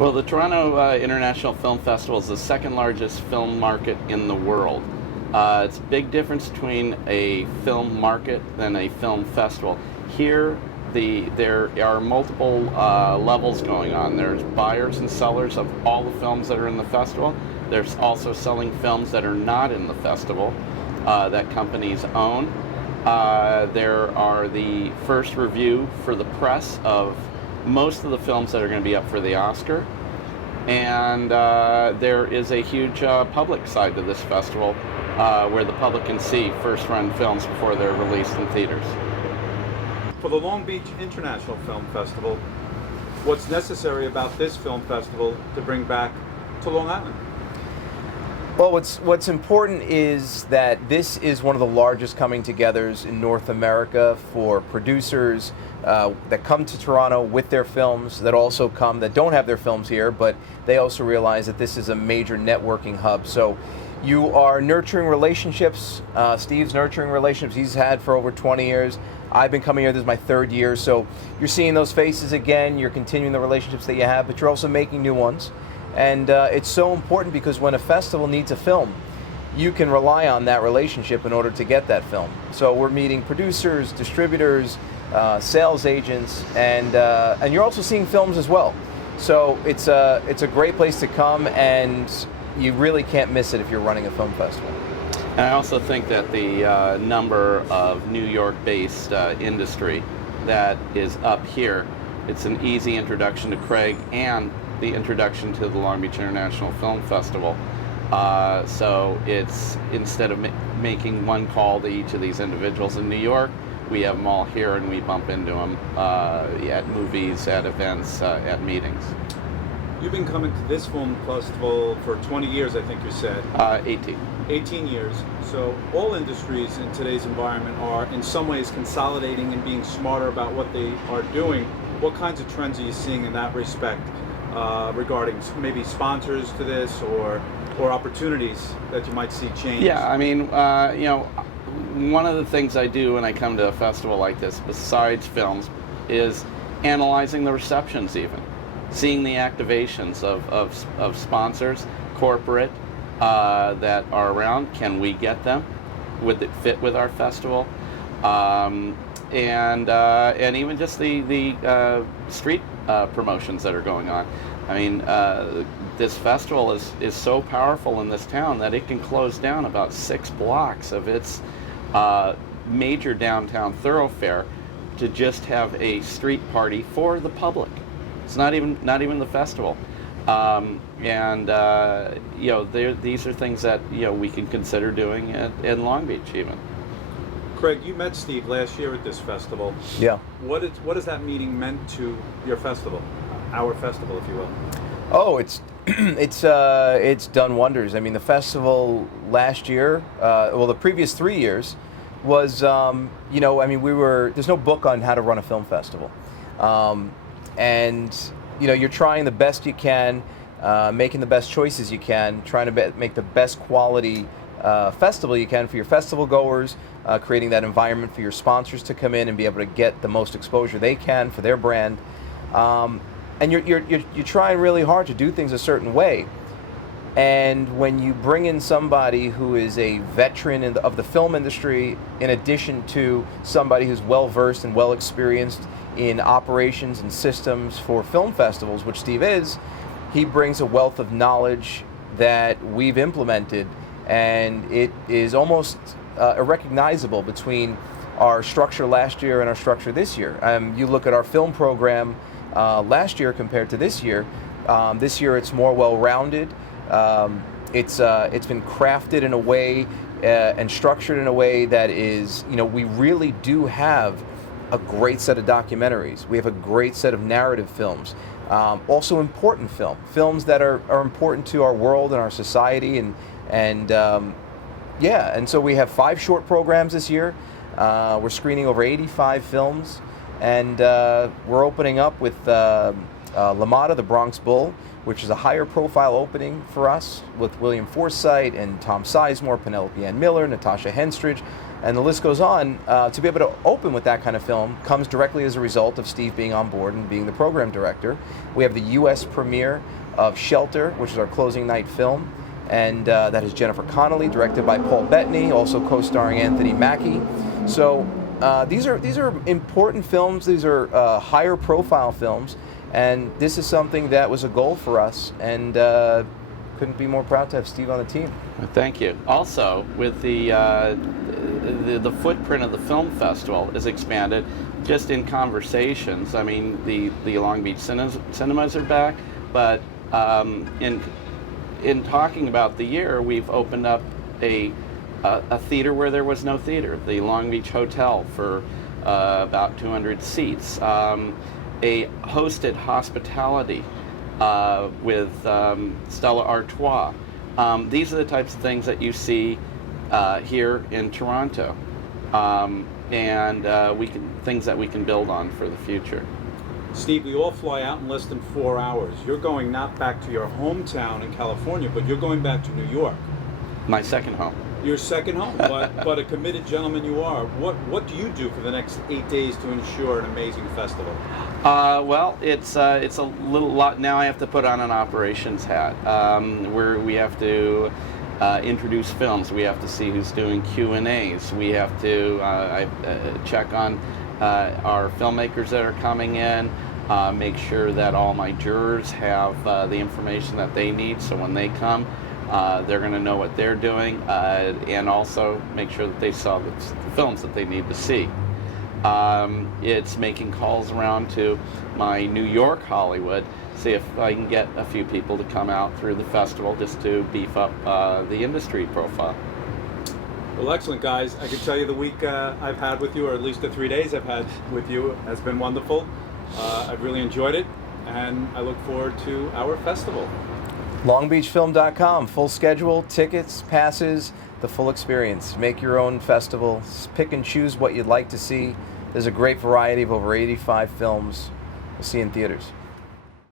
Well, the Toronto International Film Festival is the second largest film market in the world. It's a big difference between a film market than a film festival. Here, there are multiple levels going on. There's buyers and sellers of all the films that are in the festival. There's also selling films that are not in the festival that companies own. There are the first review for the press of most of the films that are going to be up for the Oscar. And there is a huge public side to this festival where the public can see first-run films before they're released in theaters. For the Long Beach International Film Festival, what's necessary about this film festival to bring back to Long Island? Well, what's important is that this is one of the largest coming-togethers in North America for producers that come to Toronto with their films, that also come that don't have their films here, but they also realize that this is a major networking hub. So you are nurturing relationships. Steve's nurturing relationships he's had for over 20 years. I've been coming here, this is my third year, so you're seeing those faces again, you're continuing the relationships that you have, but you're also making new ones. And it's so important because when a festival needs a film, you can rely on that relationship in order to get that film. So we're meeting producers, distributors, sales agents, and you're also seeing films as well. So it's a great place to come, and you really can't miss it if you're running a film festival. And I also think that the number of New York-based industry that is up here, it's an easy introduction to Craig and the introduction to the Long Beach International Film Festival. So it's, instead of making one call to each of these individuals in New York, we have them all here and we bump into them at movies, at events, at meetings. You've been coming to this film festival for 20 years, I think you said. 18. 18 years. So all industries in today's environment are in some ways consolidating and being smarter about what they are doing. What kinds of trends are you seeing in that respect regarding maybe sponsors to this or opportunities that you might see change? Yeah, I mean, one of the things I do when I come to a festival like this, besides films, is analyzing the receptions even. Seeing the activations of sponsors, corporate, that are around. Can we get them? Would it fit with our festival? And even just the street promotions that are going on. I mean, this festival is so powerful in this town that it can close down about 6 blocks of its major downtown thoroughfare to just have a street party for the public. It's not even the festival. These are things that we can consider doing in Long Beach even. Craig, you met Steve last year at this festival. Yeah. What has that meeting meant to your festival, our festival, if you will? Oh, it's done wonders. I mean, the festival last year, the previous 3 years, was there's no book on how to run a film festival, and you're trying the best you can, making the best choices you can, trying to make the best quality festival you can for your festival goers, creating that environment for your sponsors to come in and be able to get the most exposure they can for their brand. And you're trying really hard to do things a certain way. And when you bring in somebody who is a veteran of the film industry, in addition to somebody who's well-versed and well-experienced in operations and systems for film festivals, which Steve is, he brings a wealth of knowledge that we've implemented, and it is almost irrecognizable between our structure last year and our structure this year. You look at our film program last year compared to this year. This year it's more well-rounded. It's been crafted in a way and structured in a way that is, we really do have a great set of documentaries. We have a great set of narrative films. Also important films that are important to our world and our society, and so we have 5 short programs this year. We're screening over 85 films, and we're opening up with LaMotta, the Bronx Bull, which is a higher profile opening for us, with William Forsythe and Tom Sizemore, Penelope Ann Miller, Natasha Henstridge, and the list goes on. To be able to open with that kind of film comes directly as a result of Steve being on board and being the program director. We have the U.S. premiere of Shelter, which is our closing night film, and that is Jennifer Connelly, directed by Paul Bettany, also co-starring Anthony Mackie. So these are important films. These are higher profile films, and this is something that was a goal for us, and couldn't be more proud to have Steve on the team. Thank you. Also, with the footprint of the film festival is expanded just in conversations. I mean, the Long Beach cinemas are back, but in talking about the year, we've opened up a theater where there was no theater, the Long Beach Hotel, for about 200 seats. A hosted hospitality with Stella Artois. These are the types of things that you see here in Toronto, and things that we can build on for the future. Steve, we all fly out in less than 4 hours. You're going not back to your hometown in California, but you're going back to New York. My second home. Your second home, but a committed gentleman you are. What do you do for the next 8 days to ensure an amazing festival? Well, it's a little lot. Now I have to put on an operations hat, where we have to introduce films. We have to see who's doing Q&As. We have to check on our filmmakers that are coming in, make sure that all my jurors have the information that they need, so when they come, they're going to know what they're doing, and also make sure that they saw the films that they need to see. It's making calls around to my New York Hollywood, see if I can get a few people to come out through the festival just to beef up the industry profile. Well, excellent, guys. I can tell you the week I've had with you, or at least the 3 days I've had with you, has been wonderful. I've really enjoyed it, and I look forward to our festival. LongBeachFilm.com, full schedule, tickets, passes, the full experience. Make your own festival, pick and choose what you'd like to see. There's a great variety of over 85 films. We'll see you in theaters.